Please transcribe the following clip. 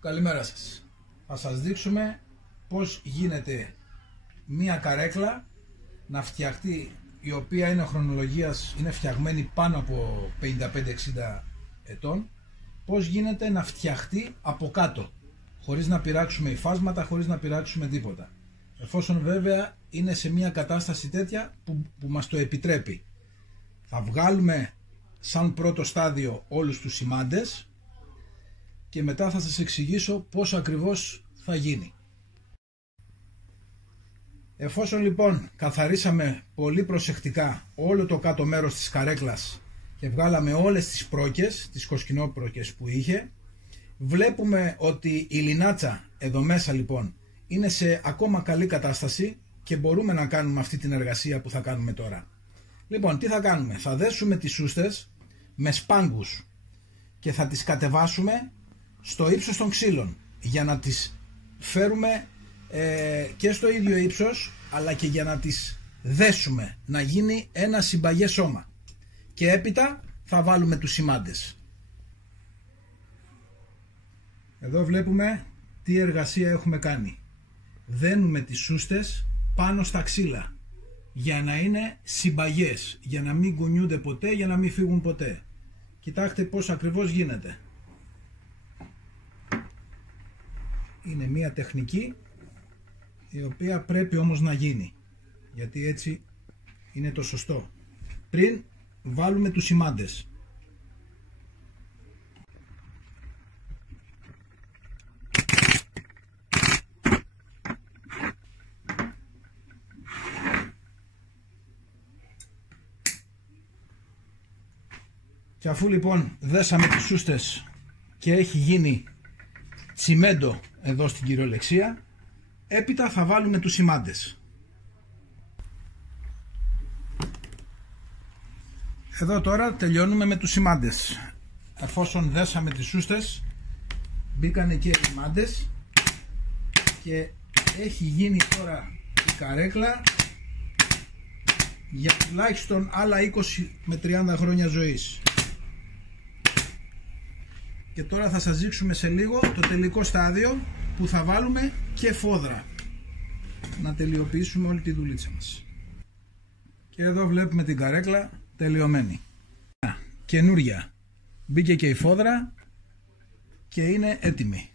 Καλημέρα σας. Θα σας δείξουμε πώς γίνεται μία καρέκλα να φτιαχτεί, η οποία είναι χρονολογίας, είναι φτιαγμένη πάνω από 55-60 ετών. Πώς γίνεται να φτιαχτεί από κάτω, χωρίς να πειράξουμε υφάσματα, χωρίς να πειράξουμε τίποτα. Εφόσον βέβαια είναι σε μία κατάσταση τέτοια που μας το επιτρέπει. Θα βγάλουμε σαν πρώτο στάδιο όλους τους σημάντες και μετά θα σας εξηγήσω πώς ακριβώς θα γίνει. Εφόσον λοιπόν καθαρίσαμε πολύ προσεκτικά όλο το κάτω μέρος της καρέκλας και βγάλαμε όλες τις πρόκες, τις κοσκινόπρόκες που είχε, βλέπουμε ότι η λινάτσα εδώ μέσα λοιπόν είναι σε ακόμα καλή κατάσταση και μπορούμε να κάνουμε αυτή την εργασία που θα κάνουμε τώρα. Λοιπόν, τι θα κάνουμε? Θα δέσουμε τις σούστες με σπάγκους και θα τις κατεβάσουμε στο ύψος των ξύλων για να τις φέρουμε και στο ίδιο ύψος, αλλά και για να τις δέσουμε, να γίνει ένα συμπαγέ σώμα. Και έπειτα θα βάλουμε τους σημάντες. Εδώ βλέπουμε τι εργασία έχουμε κάνει. Δένουμε τις σούστες πάνω στα ξύλα για να είναι συμπαγές, για να μην κουνιούνται ποτέ, για να μην φύγουν ποτέ. Κοιτάξτε πώς ακριβώς γίνεται. Είναι μια τεχνική η οποία πρέπει όμως να γίνει, γιατί έτσι είναι το σωστό. Πριν βάλουμε τους σημάντες. Και αφού λοιπόν δέσαμε τις σούστες και έχει γίνει τσιμέντο εδώ στην κυριολεξία, έπειτα θα βάλουμε τους σημάντες. Εδώ τώρα τελειώνουμε με τους σημάντες. Εφόσον δέσαμε τις σούστες, μπήκανε και οι σημάντες και έχει γίνει τώρα η καρέκλα για τουλάχιστον άλλα 20 με 30 χρόνια ζωής. Και τώρα θα σας δείξουμε σε λίγο το τελικό στάδιο που θα βάλουμε και φόδρα να τελειοποιήσουμε όλη τη δουλίτσα μας. Και εδώ βλέπουμε την καρέκλα τελειωμένη. Καινούρια. Μπήκε και η φόδρα και είναι έτοιμη.